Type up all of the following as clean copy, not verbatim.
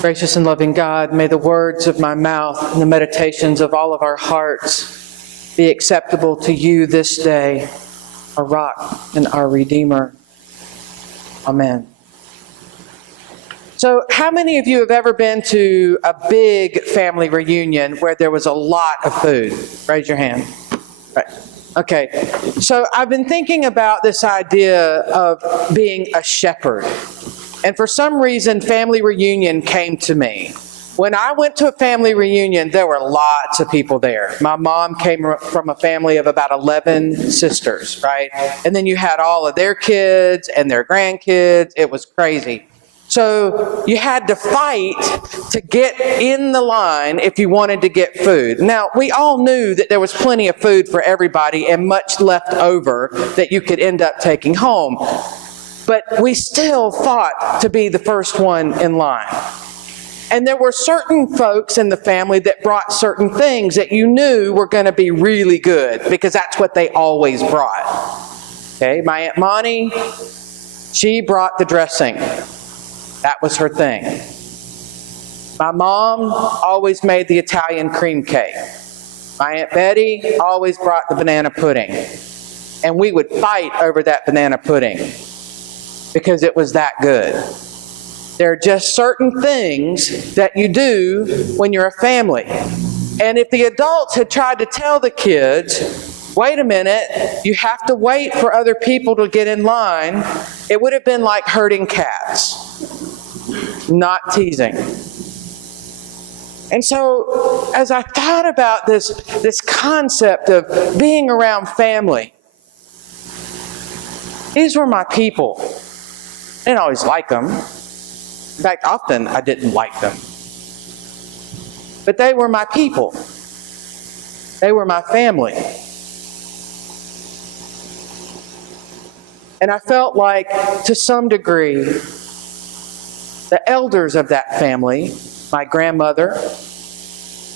Gracious and loving God, may the words of my mouth and the meditations of all of our hearts be acceptable to you this day, our rock and our Redeemer. Amen. So how many of you have ever been to a big family reunion where there was a lot of food? Raise your hand. Right. Okay. So I've been thinking about this idea of being a shepherd. And for some reason, family reunion came to me. When I went to a family reunion, there were lots of people there. My mom came from a family of about 11 sisters, right? And then you had all of their kids and their grandkids. It was crazy. So you had to fight to get in the line if you wanted to get food. Now, we all knew that there was plenty of food for everybody and much left over that you could end up taking home. But we still fought to be the first one in line. And there were certain folks in the family that brought certain things that you knew were going to be really good because that's what they always brought. Okay, my Aunt Monty, she brought the dressing. That was her thing. My mom always made the Italian cream cake. My Aunt Betty always brought the banana pudding. And we would fight over that banana pudding because it was that good. There are just certain things that you do when you're a family. And if the adults had tried to tell the kids, wait a minute, you have to wait for other people to get in line, it would have been like herding cats. Not teasing. And so, as I thought about this concept of being around family, these were my people. I didn't always like them. In fact, often I didn't like them. But they were my people. They were my family. And I felt like, to some degree, the elders of that family, my grandmother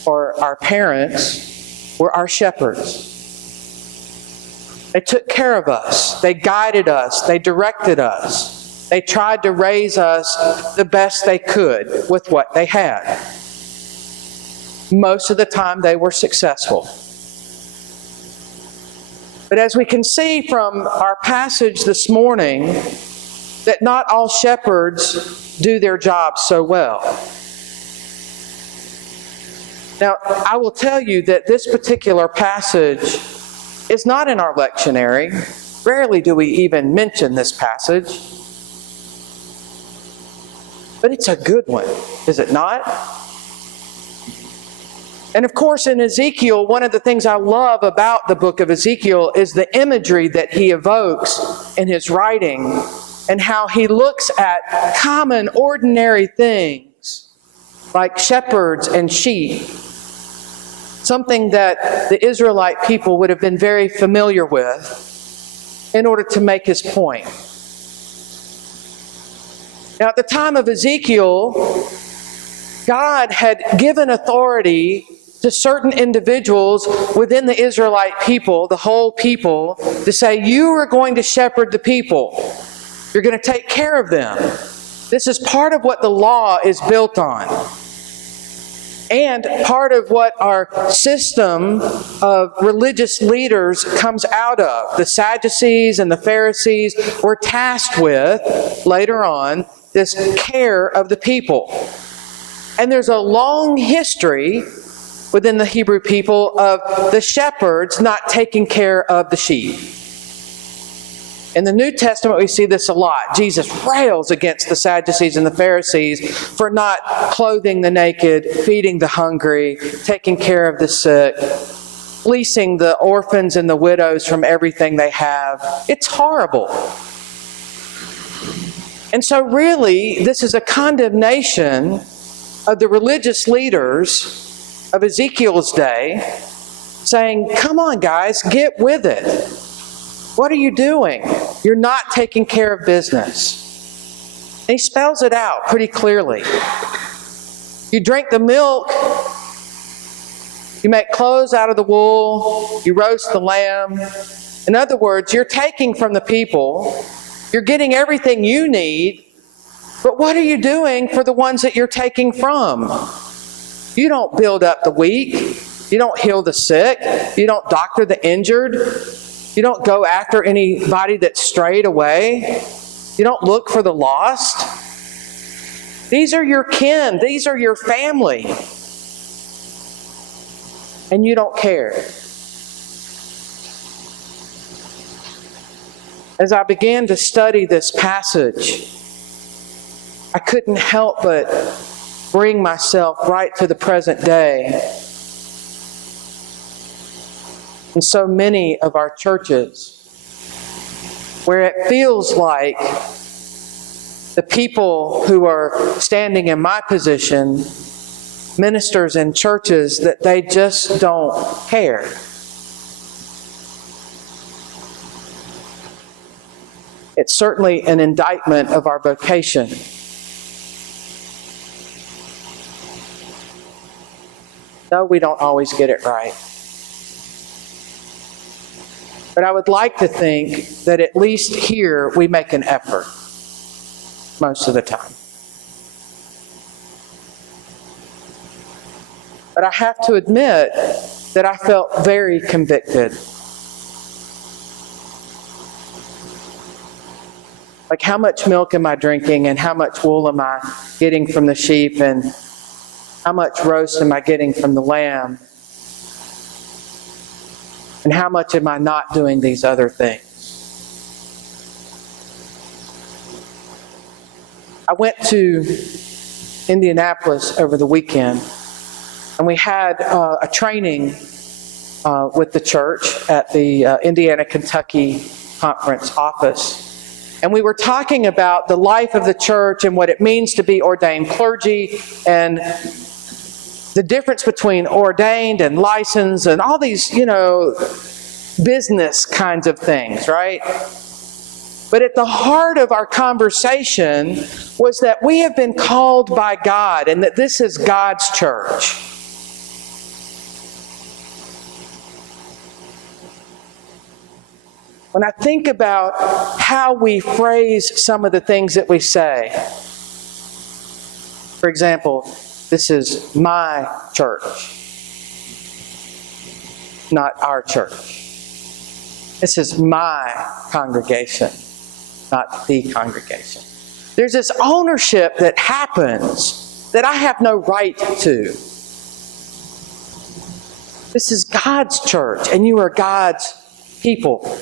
or our parents, were our shepherds. They took care of us. They guided us. They directed us. They tried to raise us the best they could with what they had. Most of the time, they were successful. But as we can see from our passage this morning, that not all shepherds do their job so well. Now, I will tell you that this particular passage is not in our lectionary. Rarely do we even mention this passage. But it's a good one, is it not? And of course, in Ezekiel, one of the things I love about the book of Ezekiel is the imagery that he evokes in his writing and how he looks at common, ordinary things like shepherds and sheep, something that the Israelite people would have been very familiar with in order to make his point. Now, at the time of Ezekiel, God had given authority to certain individuals within the Israelite people, the whole people, to say, you are going to shepherd the people. You're going to take care of them. This is part of what the law is built on. And part of what our system of religious leaders comes out of. The Sadducees and the Pharisees were tasked with, later on, this care of the people. And there's a long history within the Hebrew people of the shepherds not taking care of the sheep. In the New Testament, we see this a lot. Jesus rails against the Sadducees and the Pharisees for not clothing the naked, feeding the hungry, taking care of the sick, fleecing the orphans and the widows from everything they have. It's horrible. And so really, this is a condemnation of the religious leaders of Ezekiel's day, saying, come on guys, get with it. What are you doing? You're not taking care of business. And he spells it out pretty clearly. You drink the milk, you make clothes out of the wool, you roast the lamb. In other words, you're taking from the people, you're getting everything you need, But what are you doing for the ones that you're taking from? You don't build up the weak. You don't heal the sick. You don't doctor the injured. You don't go after anybody that's strayed away. You don't look for the lost. These are your kin. These are your family. And you don't care. As I began to study this passage, I couldn't help but bring myself right to the present day. In so many of our churches, where it feels like the people who are standing in my position, ministers in churches, that they just don't care. It's certainly an indictment of our vocation. No, we don't always get it right. But I would like to think that at least here we make an effort most of the time. But I have to admit that I felt very convicted. Like, how much milk am I drinking, and how much wool am I getting from the sheep, and how much roast am I getting from the lamb? And how much am I not doing these other things? I went to Indianapolis over the weekend, and we had a training with the church at the Indiana-Kentucky Conference office. And we were talking about the life of the church and what it means to be ordained clergy, and the difference between ordained and licensed and all these, business kinds of things, right? But at the heart of our conversation was that we have been called by God, and that this is God's church. When I think about how we phrase some of the things that we say, for example, this is my church, not our church. This is my congregation, not the congregation. There's this ownership that happens that I have no right to. This is God's church, and you are God's people.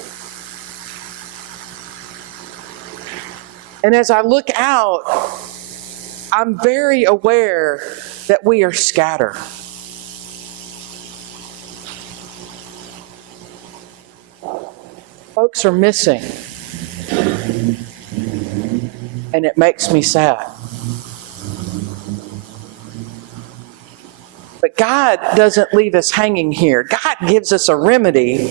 And as I look out, I'm very aware that we are scattered. Folks are missing. And it makes me sad. But God doesn't leave us hanging here. God gives us a remedy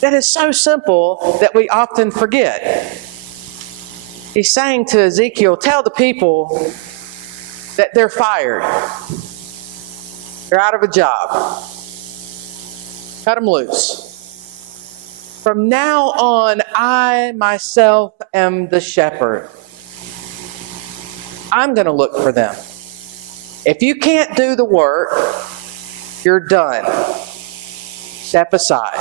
that is so simple that we often forget. He's saying to Ezekiel, tell the people that they're fired. They're out of a job. Cut them loose. From now on, I myself am the shepherd. I'm going to look for them. If you can't do the work, you're done. Step aside.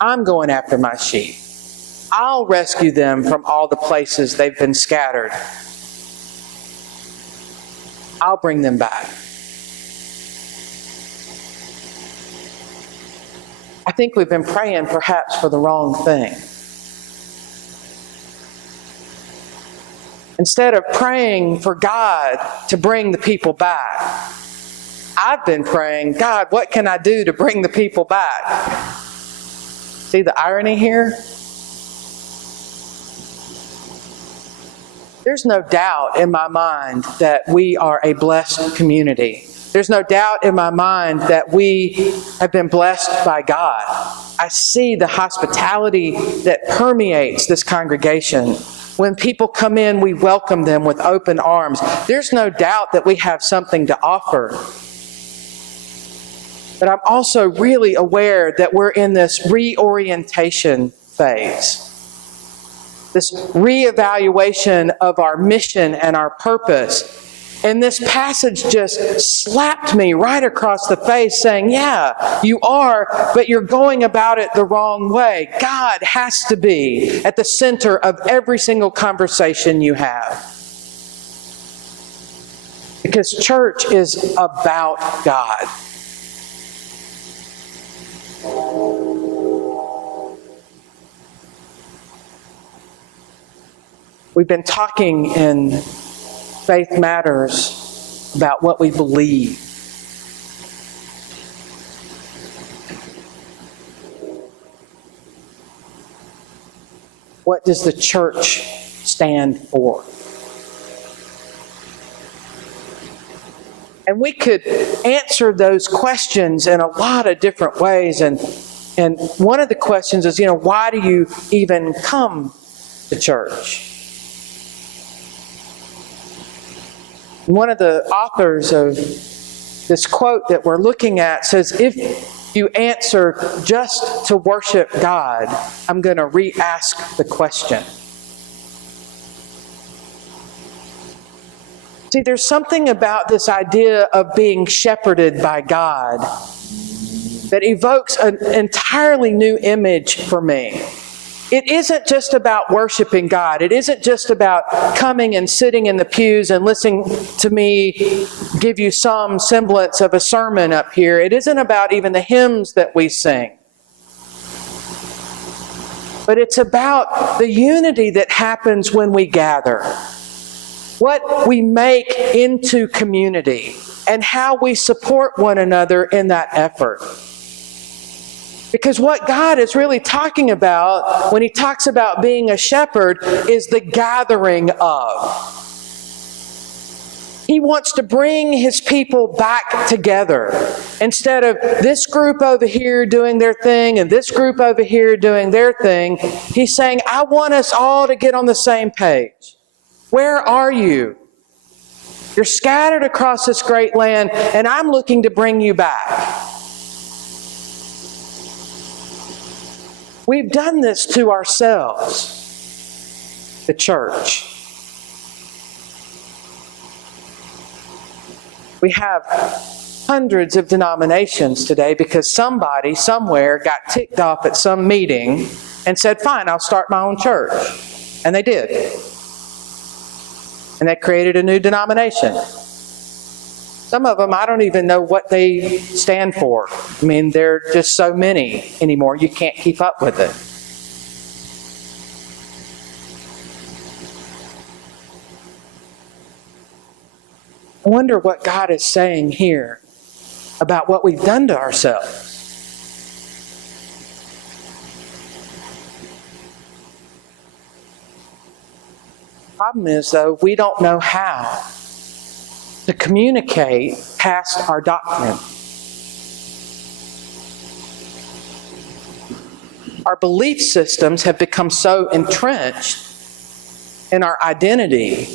I'm going after my sheep. I'll rescue them from all the places they've been scattered. I'll bring them back. I think we've been praying perhaps for the wrong thing. Instead of praying for God to bring the people back, I've been praying, God, what can I do to bring the people back? See the irony here? There's no doubt in my mind that we are a blessed community. There's no doubt in my mind that we have been blessed by God. I see the hospitality that permeates this congregation. When people come in, we welcome them with open arms. There's no doubt that we have something to offer. But I'm also really aware that we're in this reorientation phase. this reevaluation of our mission and our purpose. And this passage just slapped me right across the face saying, yeah, you are, but you're going about it the wrong way. God has to be at the center of every single conversation you have. Because church is about God. We've been talking in Faith Matters about what we believe. What does the church stand for? And we could answer those questions in a lot of different ways. And one of the questions is, why do you even come to church? One of the authors of this quote that we're looking at says, if you answer just to worship God, I'm going to re-ask the question. See, there's something about this idea of being shepherded by God that evokes an entirely new image for me. It isn't just about worshiping God. It isn't just about coming and sitting in the pews and listening to me give you some semblance of a sermon up here. It isn't about even the hymns that we sing. But it's about the unity that happens when we gather. What we make into community and how we support one another in that effort. Because what God is really talking about when He talks about being a shepherd is the gathering of. He wants to bring His people back together. Instead of this group over here doing their thing and this group over here doing their thing, He's saying, I want us all to get on the same page. Where are you? You're scattered across this great land, and I'm looking to bring you back. We've done this to ourselves, the church. We have hundreds of denominations today because somebody somewhere got ticked off at some meeting and said, fine, I'll start my own church. And they did. And they created a new denomination. Some of them, I don't even know what they stand for. I mean, there are just so many anymore, you can't keep up with it. I wonder what God is saying here about what we've done to ourselves. The problem is, though, we don't know how to communicate past our doctrine. Our belief systems have become so entrenched in our identity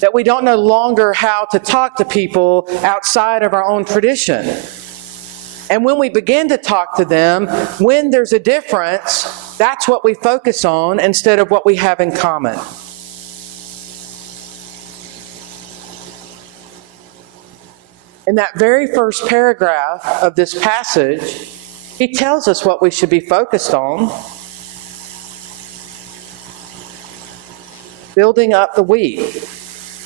that we don't know longer how to talk to people outside of our own tradition. And when we begin to talk to them, when there's a difference, that's what we focus on instead of what we have in common. In that very first paragraph of this passage, he tells us what we should be focused on. Building up the weak,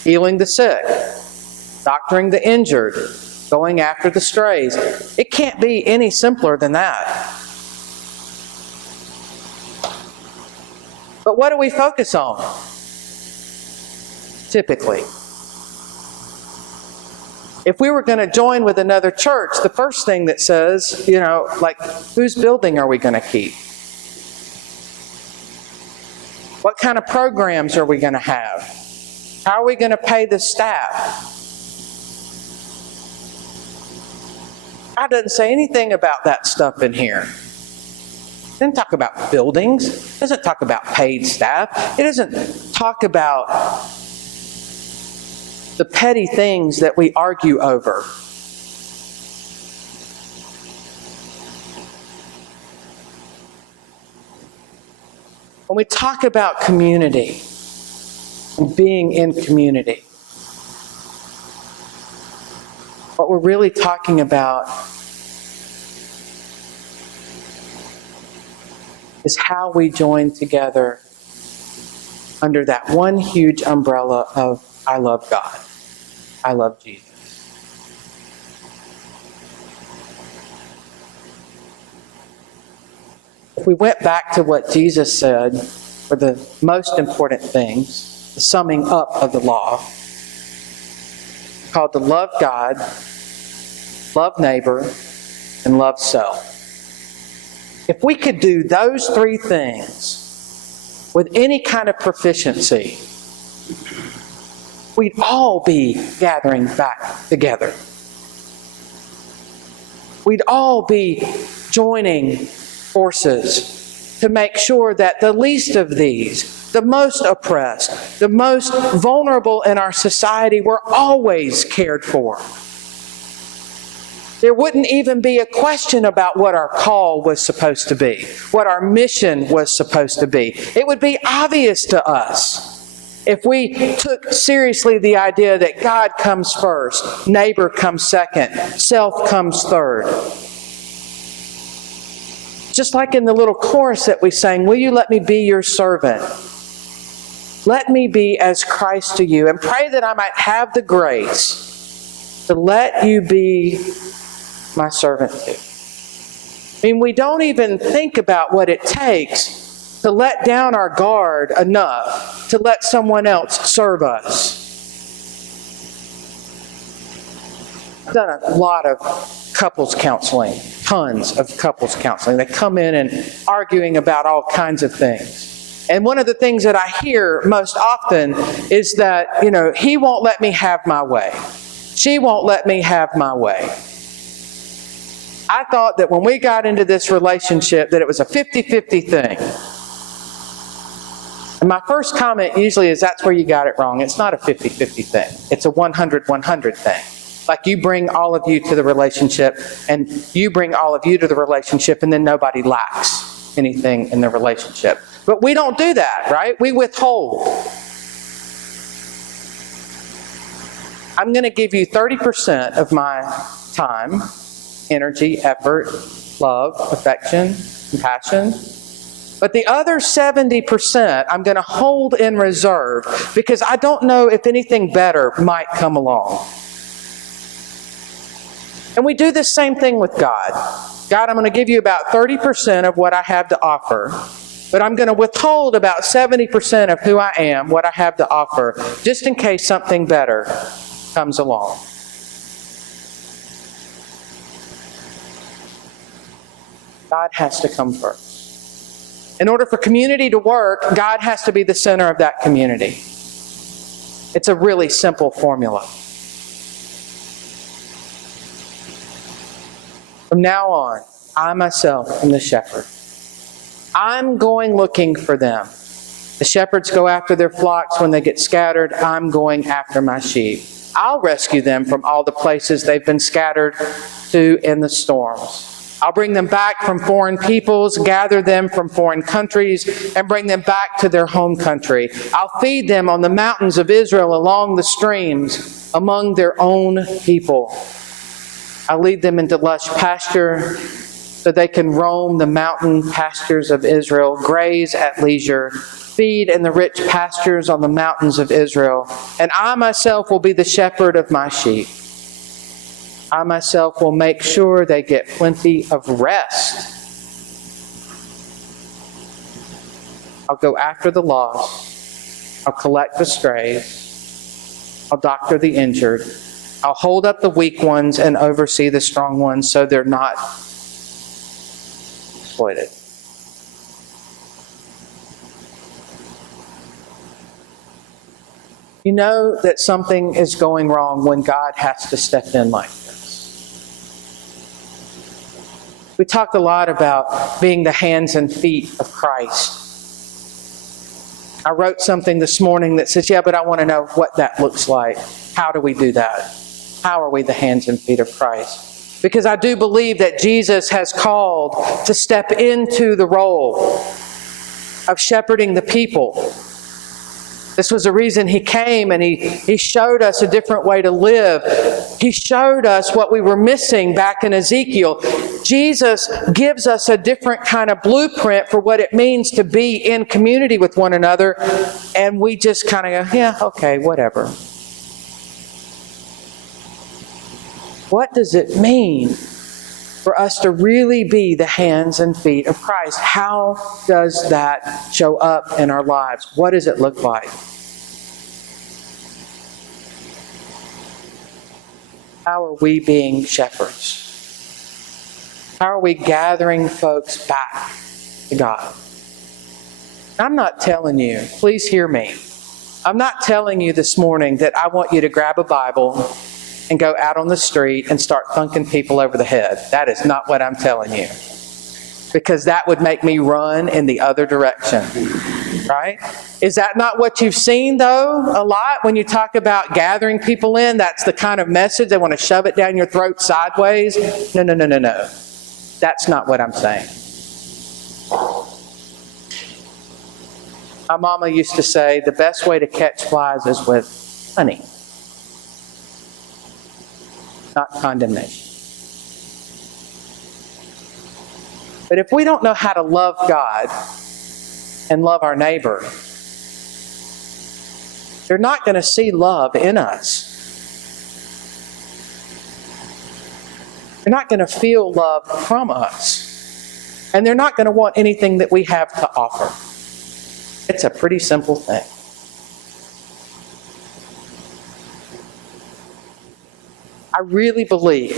healing the sick, doctoring the injured, going after the strays. It can't be any simpler than that. But what do we focus on? Typically. If we were going to join with another church, the first thing that says, whose building are we going to keep? What kind of programs are we going to have? How are we going to pay the staff? God doesn't say anything about that stuff in here. It doesn't talk about buildings. It doesn't talk about paid staff. It doesn't talk about the petty things that we argue over. When we talk about community and being in community, what we're really talking about is how we join together under that one huge umbrella of I love God, I love Jesus. If we went back to what Jesus said were the most important things, the summing up of the law, called to love God, love neighbor, and love self. If we could do those three things with any kind of proficiency, we'd all be gathering back together. We'd all be joining forces to make sure that the least of these, the most oppressed, the most vulnerable in our society were always cared for. There wouldn't even be a question about what our call was supposed to be, what our mission was supposed to be. It would be obvious to us if we took seriously the idea that God comes first, neighbor comes second, self comes third. Just like in the little chorus that we sang, will you let me be your servant? Let me be as Christ to you, and pray that I might have the grace to let you be my servant too. I mean, we don't even think about what it takes to let down our guard enough to let someone else serve us. I've done a lot of couples counseling, tons of couples counseling. They come in and arguing about all kinds of things. And one of the things that I hear most often is that, he won't let me have my way. She won't let me have my way. I thought that when we got into this relationship that it was a 50-50 thing. And my first comment usually is that's where you got it wrong. It's not a 50-50 thing. It's a 100-100 thing. Like you bring all of you to the relationship and you bring all of you to the relationship and then nobody lacks anything in the relationship. But we don't do that, right? We withhold. I'm going to give you 30% of my time, energy, effort, love, affection, compassion. But the other 70% I'm going to hold in reserve because I don't know if anything better might come along. And we do the same thing with God. God, I'm going to give you about 30% of what I have to offer, but I'm going to withhold about 70% of who I am, what I have to offer, just in case something better comes along. God has to come first. In order for community to work, God has to be the center of that community. It's a really simple formula. From now on, I myself am the shepherd. I'm going looking for them. The shepherds go after their flocks when they get scattered. I'm going after my sheep. I'll rescue them from all the places they've been scattered to in the storms. I'll bring them back from foreign peoples, gather them from foreign countries, and bring them back to their home country. I'll feed them on the mountains of Israel, along the streams, among their own people. I'll lead them into lush pasture so they can roam the mountain pastures of Israel, graze at leisure, feed in the rich pastures on the mountains of Israel. And I myself will be the shepherd of my sheep. I myself will make sure they get plenty of rest. I'll go after the lost. I'll collect the strays. I'll doctor the injured. I'll hold up the weak ones and oversee the strong ones so they're not exploited. You know that something is going wrong when God has to step in like this. We talked a lot about being the hands and feet of Christ. I wrote something this morning that says, but I want to know what that looks like. How do we do that? How are we the hands and feet of Christ? Because I do believe that Jesus has called to step into the role of shepherding the people. This was the reason he came, and he showed us a different way to live. He showed us what we were missing back in Ezekiel. Jesus gives us a different kind of blueprint for what it means to be in community with one another, and we just kind of go, yeah, okay, whatever. What does it mean for us to really be the hands and feet of Christ? How does that show up in our lives? What does it look like? How are we being shepherds? How are we gathering folks back to God? I'm not telling you, please hear me. I'm not telling you this morning that I want you to grab a Bible and go out on the street and start thunking people over the head. That is not what I'm telling you. Because that would make me run in the other direction. Right? Is that not what you've seen, though, a lot when you talk about gathering people in? That's the kind of message. They want to shove it down your throat sideways. No. That's not what I'm saying. My mama used to say, the best way to catch flies is with honey. Not condemnation. But if we don't know how to love God and love our neighbor, they're not going to see love in us. They're not going to feel love from us. And they're not going to want anything that we have to offer. It's a pretty simple thing. I really believe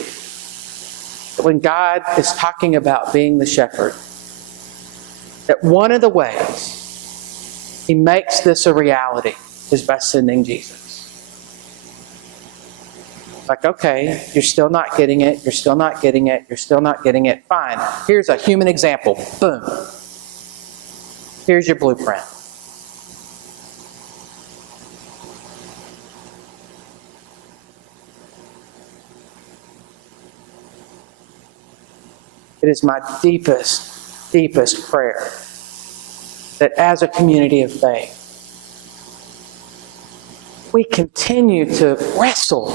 that when God is talking about being the shepherd, that one of the ways He makes this a reality is by sending Jesus. Like, okay, you're still not getting it, you're still not getting it, you're still not getting it. Fine. Here's a human example. Boom. Here's your blueprint. It is my deepest prayer that as a community of faith, we continue to wrestle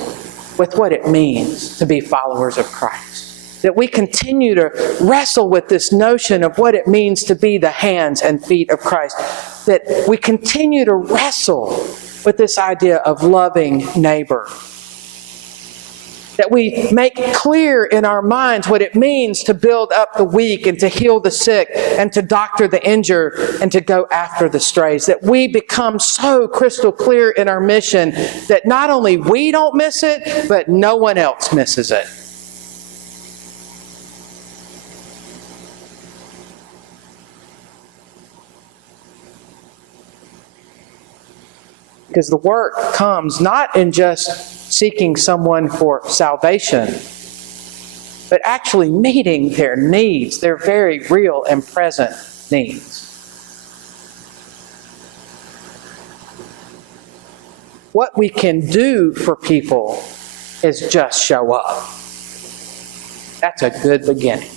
with what it means to be followers of Christ. That we continue to wrestle with this notion of what it means to be the hands and feet of Christ. That we continue to wrestle with this idea of loving neighbor. That we make clear in our minds what it means to build up the weak and to heal the sick and to doctor the injured and to go after the strays. That we become so crystal clear in our mission that not only we don't miss it, but no one else misses it. Because the work comes not in just seeking someone for salvation, but actually meeting their needs, their very real and present needs. What we can do for people is just show up. That's a good beginning.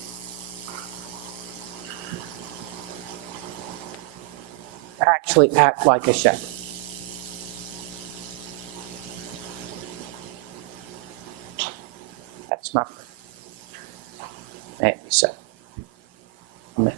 Actually act like a shepherd. That's my prayer. Maybe so. Amen.